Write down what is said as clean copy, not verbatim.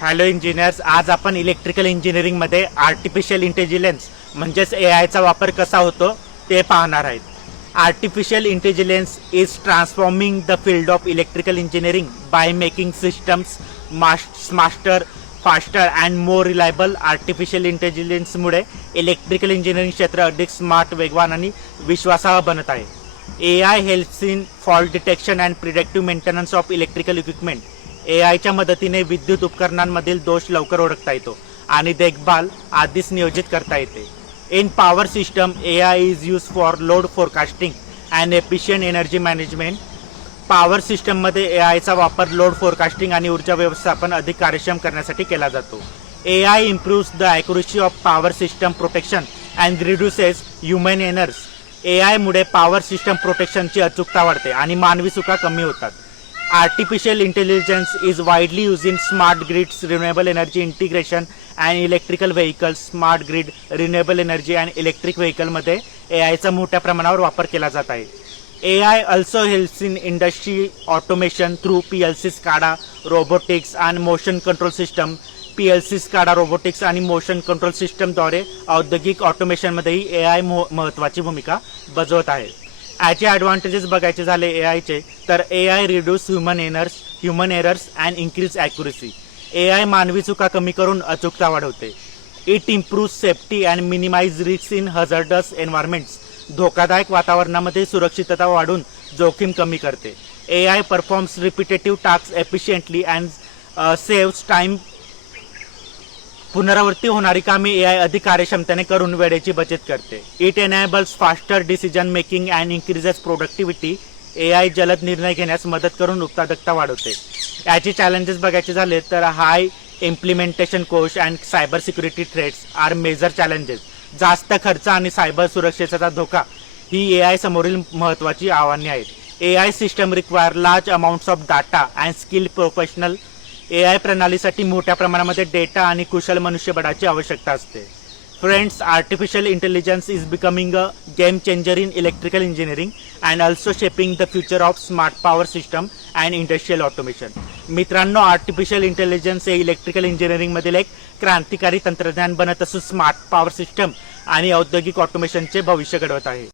Hello engineers, आज आपण electrical इंजिनिअरिंगमध्ये आर्टिफिशियल इंटेलिजन्स म्हणजेच एआयचा वापर कसा होतो ते पाहणार आहेत. Artificial intelligence is transforming the field of electrical engineering by making systems smarter, faster and more reliable. Artificial इंटेलिजन्समुळे इलेक्ट्रिकल इंजिनिअरिंग क्षेत्र अधिक स्मार्ट, वेगवान आणि विश्वासार्ह बनत आहे. AI helps in fault detection and predictive maintenance of electrical equipment. एआयच्या मदतीने विद्युत उपकरणांमधील दोष लवकर ओळखता येतो आणि देखभाल आधीच नियोजित करता येते. In power system, AI is use for load forecasting and efficient energy management. Power सिस्टममध्ये एआयचा वापर लोड फोरकास्टिंग आणि ऊर्जा व्यवस्थापन अधिक कार्यक्षम करण्यासाठी केला जातो. AI improves the accuracy of power system protection and reduces human errors. एआयमुळे पॉवर सिस्टम प्रोटेक्शनची अचूकता वाढते आणि मानवी चुका कमी होतात. Artificial intelligence is widely used in smart grids, renewable energy integration and electrical vehicles. Smart grid, renewable energy and electric vehicle मध्ये एआयचा मोठ्या प्रमाणावर वापर केला जात आहे. AI also helps in industry automation through PLC, SCADA, robotics and motion control system. PLC, SCADA, robotics आणि motion control system द्वारे औद्योगिक ऑटोमेशनमध्येही एआय महत्त्वाची भूमिका बजावत आहे. याचे ॲडव्हान्टेजेस बघायचे झाले एआयचे तर AI reduce human errors and increase accuracy. AI मानवी चुका कमी करून अचूकता वाढवते. It improves safety and minimize risk in hazardous environments. धोकादायक वातावरणामध्ये सुरक्षितता वाढून जोखीम कमी करते. AI performs repetitive task efficiently and saves time. पुनरावृत्ती होणारी कामे एआय अधिक कार्यक्षमतेने करून वेळेची बचत करते. It enables faster decision making and increases productivity. AI जलद निर्णय घेण्यास मदत करून उत्पादकता वाढवते. याचे चॅलेंजेस बघायचे झाले तर high implementation cost and cyber security threats are major challenges. जास्त खर्च आणि सायबर सुरक्षेचा धोका ही एआय समोरील महत्त्वाची आव्हाने आहेत. AI system require large amounts of data and skill professional. AI प्रणालीसाठी मोठ्या प्रमाणामध्ये डेटा आणि कुशल मनुष्यबळाची आवश्यकता असते. Friends, artificial intelligence is becoming a game changer in electrical engineering and also shaping the future of smart power system and industrial automation. मित्रांनो, artificial intelligence हे electrical इंजिनिअरिंगमधील एक क्रांतिकारी तंत्रज्ञान बनत असून स्मार्ट पॉवर सिस्टम आणि औद्योगिक ऑटोमेशनचे भविष्य घडवत आहे.